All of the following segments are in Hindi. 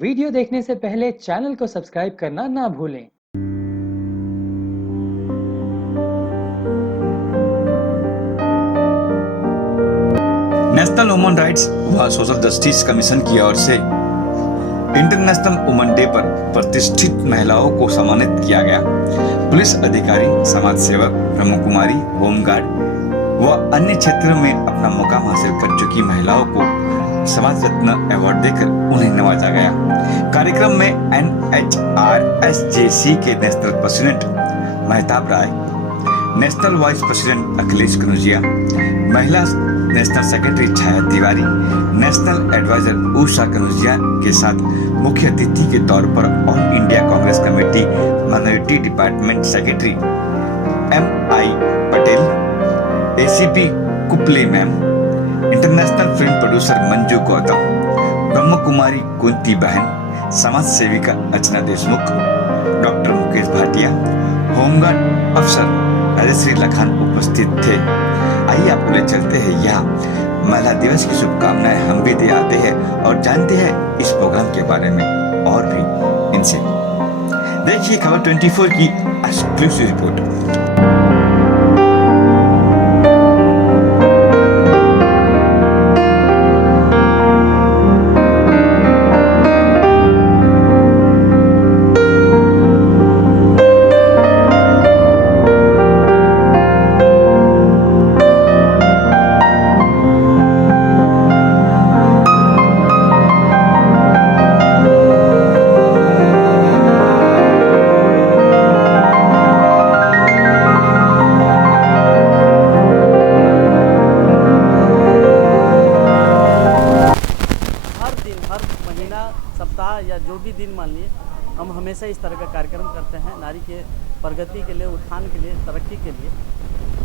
वीडियो देखने से पहले चैनल को सब्सक्राइब करना ना भूलें। नेशनल वुमेन राइट्स व सोशल जस्टिस कमीशन की ओर से इंटरनेशनल वुमेन डे पर प्रतिष्ठित महिलाओं को सम्मानित किया गया। पुलिस अधिकारी, समाज सेवक, ब्रह्म कुमारी, होमगार्ड व अन्य क्षेत्रों में अपना मुकाम हासिल कर चुकी महिलाओं को समाज रत्न अवार्ड देकर उन्हें नवाजा गया। कार्यक्रम में NHRSJC के national president Mahtab Rai, national vice president Akhilesh Kanujia, महिला national secretary Chhaya Tiwari, national adviser Usha Kanujia के साथ मुख्य अतिथि के तौर पर all India Congress committee minority department secretary MI Patel, ACP Kuple ma'am, international film producer Manju Gautam, Brahma Kumari Kunti बहन, समाज सेविका अर्चना देशमुख, डॉक्टर मुकेश भाटिया, होमगार्ड अफसर राजश्री लखान उपस्थित थे। आइए आपको ले चलते हैं यहाँ महिला दिवस की शुभकामनाएं हम भी दे आते हैं और जानते हैं इस प्रोग्राम के बारे में और भी इनसे। देखिए खबर 24 की एक्सक्लूसिव रिपोर्ट। सप्ताह या जो भी दिन मान लिए, हम हमेशा इस तरह का कार्यक्रम करते हैं नारी के प्रगति के लिए, उत्थान के लिए, तरक्की के लिए।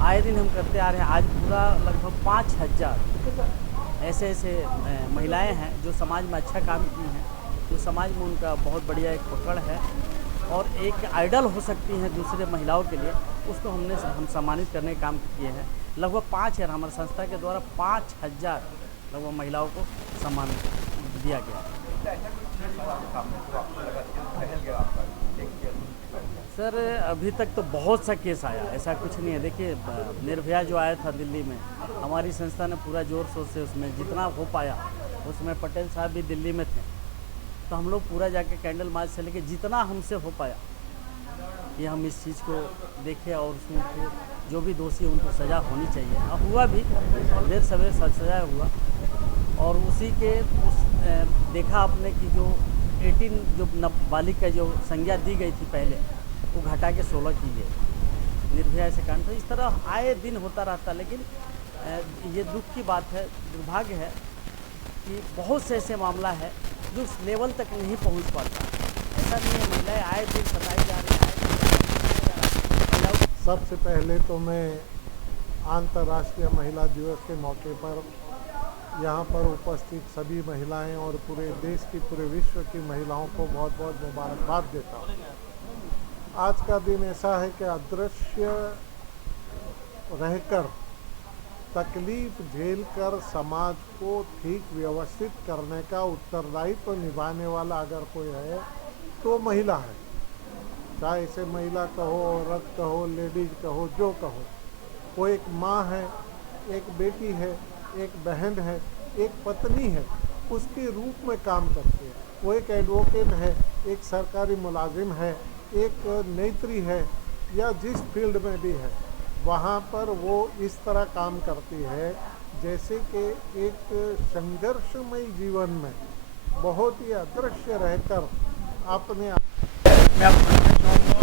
आए दिन हम करते आ रहे हैं। आज पूरा लगभग 5000 ऐसे महिलाएं हैं जो समाज में अच्छा काम की हैं, जो समाज में उनका बहुत बढ़िया एक पकड़ है और एक आइडल हो सकती हैं दूसरे महिलाओं के लिए। उसको हम सम्मानित करने का काम किए हैं। लगभग 5000 हमारी संस्था के द्वारा 5000 लगभग महिलाओं को सम्मान दिया गया। सर अभी तक तो बहुत सा केस आया, ऐसा कुछ नहीं है। देखिए निर्भया जो आया था दिल्ली में, हमारी संस्था ने पूरा जोर शोर से उसमें जितना हो पाया, उसमें पटेल साहब भी दिल्ली में थे, तो हम लोग पूरा जाके कैंडल मार्च से लेके जितना हमसे हो पाया कि हम इस चीज़ को देखें और उसमें जो भी दोषी उनको सज़ा होनी चाहिए। अब हुआ भी, देर सवेर सजा हुआ और उसी के देखा आपने कि जो 18 जो नाबालिग का जो संज्ञा दी गई थी पहले, वो घटा के 16 की गई निर्भया से कांड। तो इस तरह आए दिन होता रहता, लेकिन ये दुख की बात है, दुर्भाग्य है कि बहुत से ऐसे मामला है जो उस लेवल तक नहीं पहुंच पाता। ऐसा नहीं है, महिलाएं आए दिन सताई जा रही है। सबसे पहले तो मैं अंतर्राष्ट्रीय महिला दिवस के मौके पर यहाँ पर उपस्थित सभी महिलाएं और पूरे देश की, पूरे विश्व की महिलाओं को बहुत बहुत मुबारकबाद देता हूँ। आज का दिन ऐसा है कि अदृश्य रहकर, तकलीफ झेलकर समाज को ठीक व्यवस्थित करने का उत्तरदायित्व तो निभाने वाला अगर कोई है तो महिला है। चाहे इसे महिला कहो, औरत कहो, लेडीज कहो, जो कहो, वो एक माँ है, एक बेटी है, एक बहन है, एक पत्नी है, उसके रूप में काम करती है। वो एक एडवोकेट है, एक सरकारी मुलाजिम है, एक नेत्री है, या जिस फील्ड में भी है, वहाँ पर वो इस तरह काम करती है जैसे कि एक संघर्षमय जीवन में बहुत ही अदृश्य रहकर अपने मैं आपको बताना चाहूँगा,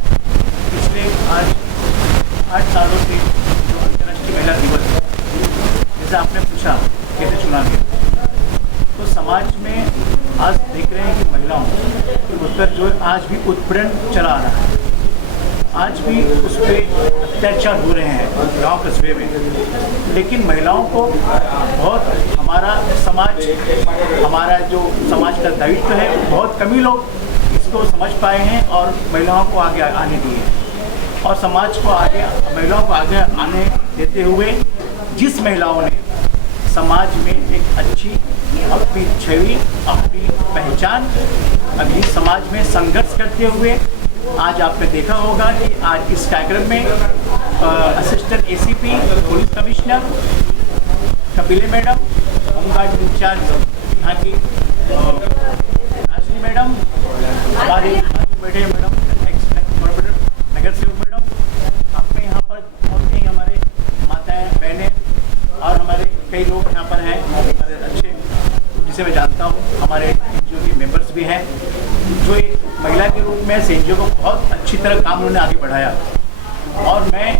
पिछले आज 8 सालों से जो अंतर्राष्ट्रीय महिला दिवस है, जैसे आपने पूछा कैसे चुना गया, तो समाज में आज देख रहे हैं कि महिलाओं के उत्तर जो आज भी उत्पीड़न चला आ रहा है, आज भी उस पर अत्याचार हो रहे हैं गांव कस्बे में। लेकिन महिलाओं को बहुत हमारा समाज, हमारा जो समाज का दायित्व है, बहुत कम ही लोग इसको समझ पाए हैं और महिलाओं को आगे आने दिए और समाज को आगे, महिलाओं को आगे आने देते हुए जिस महिलाओं ने समाज में एक अच्छी अपनी छवि, अपनी पहचान अभी समाज में संघर्ष करते हुए आज आपने देखा होगा कि आज इस कार्यक्रम में assistant ACP, police commissioner, Kapile madam, home guard in charge यहाँ की राजनी मैडम, हमारी बैठे मैडम, एक्स कॉर्पोरेटर नगर सेवक मैडम, आपके यहाँ पर और कई हमारे माताएं, बहनें और हमारे कई लोग यहाँ पर हैं हमारे अच्छे, जिसे मैं जानता हूँ, हमारे एनजीओ के मेंबर्स भी हैं, जो एक महिला के रूप में इस एनजीओ को बहुत अच्छी तरह काम उन्होंने आगे बढ़ाया। और मैं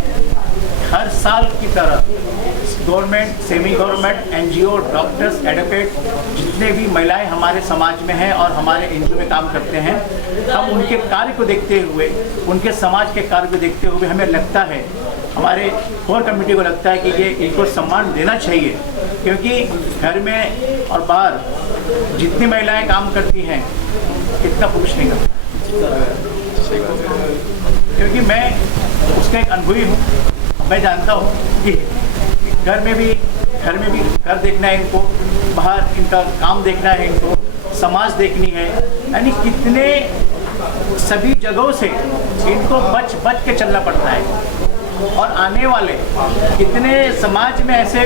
हर साल की तरह government, semi government, NGO, doctors, advocate, जितने भी महिलाएं हमारे समाज में हैं और हमारे एनजीओ में काम करते हैं, हम उनके कार्य को देखते हुए, उनके समाज के कार्य को देखते हुए हमें लगता है, हमारे कोर कमेटी को लगता है कि ये इनको सम्मान देना चाहिए, क्योंकि घर में और बाहर जितनी महिलाएं काम करती हैं इतना पुरुष नहीं करता। क्योंकि मैं उसका एक अनुभवी हूँ, मैं जानता हूँ कि घर में भी घर देखना है इनको, बाहर इनका काम देखना है इनको, समाज देखनी है, यानी कितने सभी जगहों से इनको बच के चलना पड़ता है। और आने वाले कितने समाज में ऐसे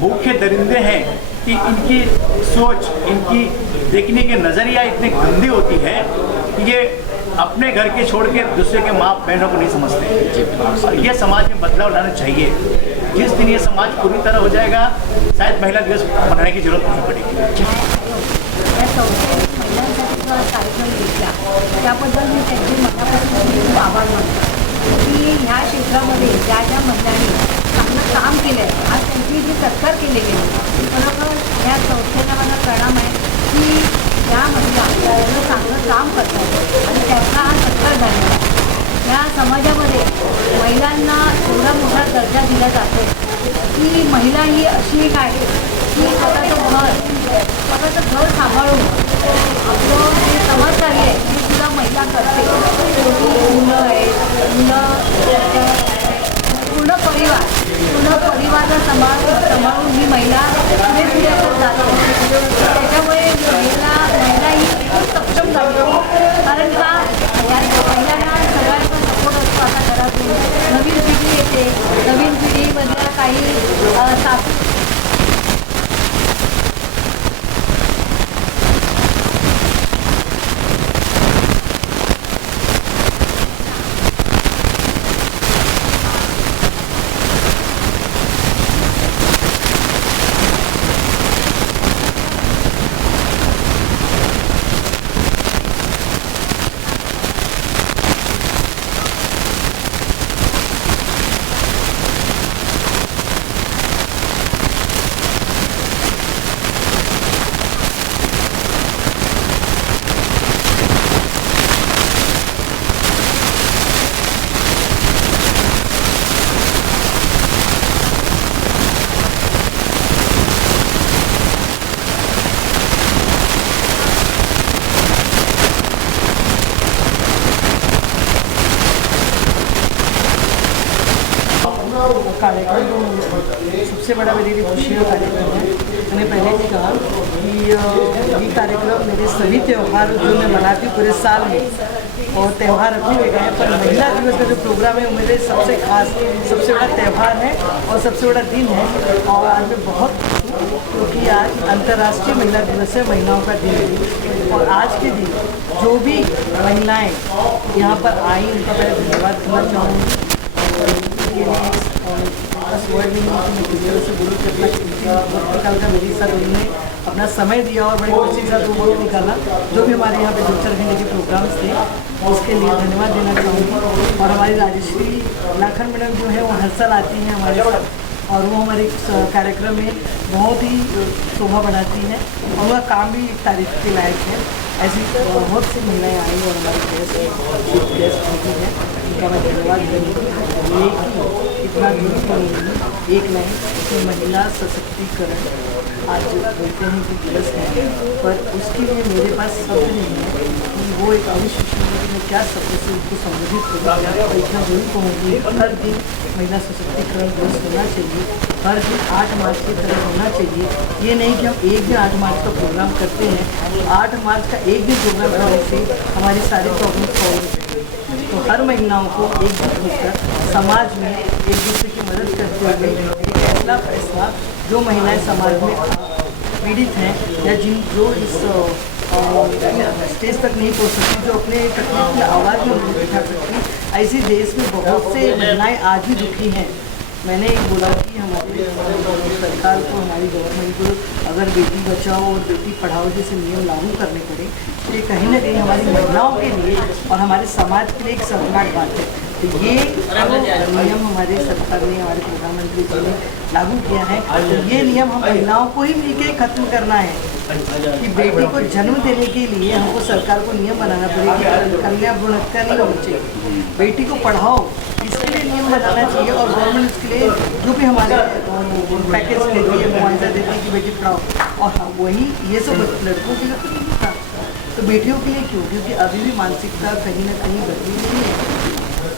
भूखे दरिंदे हैं कि इनकी सोच, इनकी देखने की नज़रिया इतनी गंदी होती है कि ये अपने घर के छोड़ के दूसरे के माँ बहनों को नहीं समझते। और ये समाज में बदलाव लाना चाहिए। जिस दिन ये समाज पूरी तरह हो जाएगा, शायद महिला दिवस मनाने की जरूरत नहीं पड़ेगी। कार्यक्रम घेतला त्याबद्दल मी त्यांचे मनापासून खूप आभार मानतो की ह्या क्षेत्रामध्ये ज्या ज्या महिलांनी चांगलं काम केलं आहे, आज त्यांची जी सत्कार केले गेले, खरोखर ह्या संस्थेला मला प्रणाम आहे की ह्या महिला एवढं चांगलं काम करतात आणि त्यांना हा सत्कार झालेला आहे। ह्या समाजामध्ये महिलांना एवढा मोठा दर्जा दिला जातो की महिला ही अशी एक आहे की स्वतःचं घर सांभाळून आपलं जे समाजकार्य आहे ते सुद्धा महिला करते। मुलं आहेत, पूर्ण परिवाराचा सांभाळून ही महिला पुढे जाते। त्याच्यामुळे महिला ही खूप सक्षम झाली, कारण का महिलांना सगळ्यांचा सपोर्ट असतो। आता घरातून नवीन पिढी येते, नवीन पिढीमधल्या काही सासू कार्यक्रम सबसे बड़ा मेरे लिए खुशी का कार्यक्रम है। मैंने पहले भी कहा कि ये कार्यक्रम मेरे सभी त्यौहार जो मैं मनाती हूँ पूरे साल में, और त्यौहार अपनी जगह है, पर महिला दिवस का जो प्रोग्राम है वो मेरे सबसे खास, सबसे बड़ा त्यौहार है और सबसे बड़ा दिन है। और आज मैं बहुत क्योंकि आज अंतर्राष्ट्रीय महिला दिवस है, महिलाओं का दिन है। और आज के दिन जो भी महिलाएं यहाँ पर आई उनका पहले धन्यवाद करना चाहूँगी। बस वर्ड नहीं है कि मैं किस तरह से बोलूँ कि अपना वक्त निकाल कर मेरे साथ उन्होंने अपना समय दिया और बड़ी खुशी के साथ वो वक्त निकाला। जो भी हमारे यहाँ पे 2-4 घंटे के प्रोग्राम्स थे उसके लिए धन्यवाद देना चाहूँगी। और हमारी राजश्री लाखन मैडम जो है वो हर साल आती हैं हमारे साथ, और वो हमारे कार्यक्रम में बहुत ही शोभा बढ़ाती हैं और उनका काम भी तारीफ के लायक है। ऐसी बहुत सी महिलाएं आई और हमारे गेस्ट होती हैं, उनका मैं धन्यवाद दूँगी। लेकिन इतना दूर करूँगी एक नहीं कि महिला सशक्तिकरण आज बोलते हैं कि दिवस है, पर उसके लिए मेरे पास शब्द नहीं है कि वो एक अविश्वसनीय में क्या शब्द से उसको संबोधित करूँगा। और इतना जरूर कहूँगी हर दिन महिला सशक्तिकरण दिवस होना चाहिए, हर दिन 8 मार्च की तरह होना चाहिए। ये नहीं कि हम एक दिन 8 मार्च का प्रोग्राम करते हैं, 8 मार्च का एक दिन प्रोग्राम करने से हमारी सारी प्रॉब्लम सॉल्व हो जाएगी। तो हर महिलाओं को एक जुट होकर समाज में एक दूसरे की मदद करते हुए एक ऐसा फैसला जो महिलाएं समाज में पीड़ित हैं या जो इस स्टेज तक नहीं पहुंच सकती, जो अपने तकलीफ की आवाज़ में नहीं उठा सकती, ऐसे देश में बहुत से महिलाएं आज भी दुखी हैं। मैंने एक बोला कि हमारी सरकार को, हमारी गवर्नमेंट को अगर बेटी बचाओ और बेटी पढ़ाओ जैसे नियम लागू करने पड़े तो ये कहीं ना कहीं हमारी महिलाओं के लिए और हमारे समाज के लिए एक शर्मनाक बात है। तो ये नियम हमारे सरकार ने, हमारे प्रधानमंत्री जी ने लागू किया है। तो ये नियम हम महिलाओं को ही मिलकर ख़त्म करना है कि बेटी को जन्म देने के लिए हमको सरकार को नियम बनाना पड़ेगा कि कन्या भ्रूण हत्या नहीं होनी चाहिए, बेटी को पढ़ाओ इसके लिए नियम बनाना चाहिए। और गवर्नमेंट इसके लिए जो भी हमारे पैकेज देती है, मुआवजा देती है कि बेटी पढ़ाओ, और हाँ वही ये सब लड़कों के लिए तो नहीं था, तो बेटियों के लिए क्यों? क्योंकि अभी भी मानसिकता कहीं ना कहीं बदली नहीं है।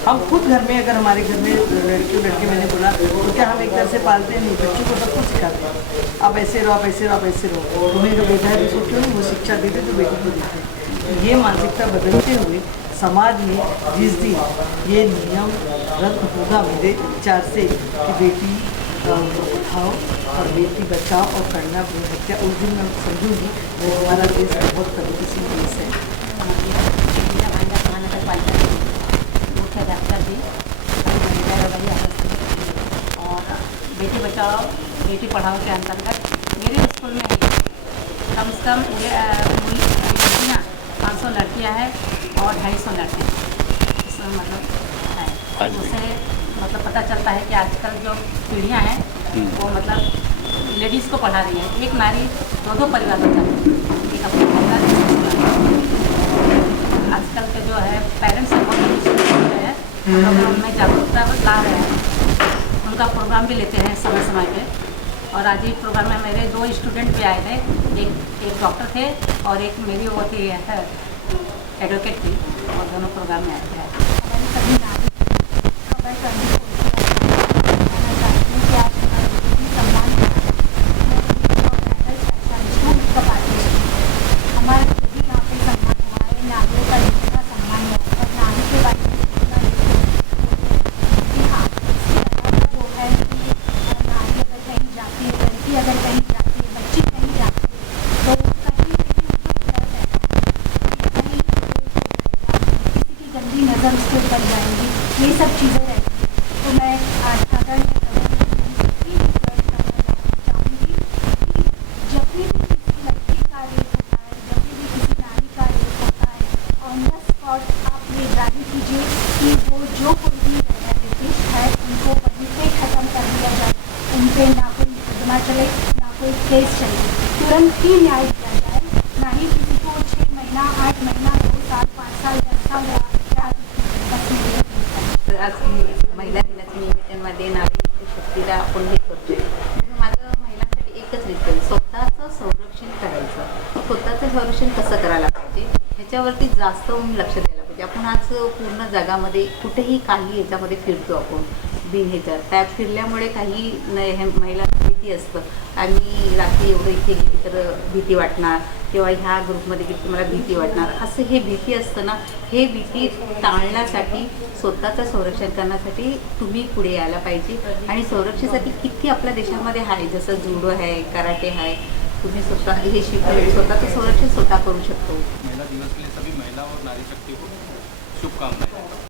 हम खुद घर में, अगर हमारे घर में लड़के मैंने बोला तो क्या हम एक घर से पालते नहीं, बच्चों को सब कुछ सिखाते हैं, आप ऐसे रहो, आप ऐसे रहो, आप ऐसे रहो। उन्हें जो बेटा है उसको क्यों नहीं वो शिक्षा देते जो बेटी को देते हैं। ये मानसिकता बदलते हुए समाज में जिस दिन ये नियम रद्द होगा मेरे विचार से कि बेटी उठाओ और बेटी बचाओ और कन्या भ्रूण हत्या, उस दिन मैं समझूंगी वो हमारा देश बहुत प्रगतिशील देश है। मुख्य डॉक्टर जी और बेटी बचाओ बेटी पढ़ाओ के अंतर्गत मेरे स्कूल में कम से कम 500 लड़कियाँ हैं और 250 लड़के, इसमें मतलब है। उससे मतलब पता चलता है कि आजकल जो पीढ़ियाँ हैं वो मतलब लेडीज़ को पढ़ा रही है। एक नारी 2 परिवार बचाती है, एक अपने परिवार। आजकल के जो है पेरेंट्स हैं प्रोग्राम में जागरूकता ला रहे हैं, उनका प्रोग्राम भी लेते हैं समय समय पे। और आज ही प्रोग्राम में मेरे 2 स्टूडेंट भी आए थे, एक डॉक्टर थे और एक मेरी वो थी एडवोकेट थी, और दोनों प्रोग्राम में आए थे। नज़र उसके ऊपर जाएंगी, ये सब चीज़ें रहती हैं। तो मैं आज अगर चाहूँगी कि जब भी किसी लड़की का रेप होता है, जब भी किसी नारी का रेप होता है, ऑन द स्पॉट आप ये जारी कीजिए कि वो जो कोई भी रेपिस्ट है उनको वहीं पे ख़त्म कर दिया जाए, उन पर ना कोई मुकदमा चले, ना कोई केस चले, तुरंत ही न्याय दिया जाए, ना ही किसी को 6 महीना, 8 महीना, 2 साल, 5 साल, 10 साल या आज महिला दिनाच्या निमित्तामध्ये नारी शक्तीला आपण हे करतोय। माझं महिलांसाठी एकच रिक्वेस्ट, स्वतःचं संरक्षण करायचं। स्वतःचं संरक्षण कसं करायला पाहिजे ह्याच्यावरती जास्त लक्ष द्यायला पाहिजे। आपण आज पूर्ण जगामध्ये कुठेही काही याच्यामध्ये फिरतो, आपण बिन ह्याच्यात त्या फिरल्यामुळे काही महिला भीती असतं, आणि रात्री एवढं इथे गेली तर भीती वाटणार किंवा ह्या ग्रुपमध्ये गेली तर मला भीती वाटणार, असं हे भीती असतं ना, हे भीती टाळण्यासाठी स्वतःचं संरक्षण करण्यासाठी तुम्ही पुढे यायला पाहिजे। आणि संरक्षणासाठी किती आपल्या देशामध्ये आहे, जसं जुडो आहे, कराटे आहे, तुम्ही स्वतः हे शिकले, स्वतःचं संरक्षण स्वतः करू शकतो। महिला दिवस के लिए सभी महिला और नारी शक्ति को शुभकामनाएं।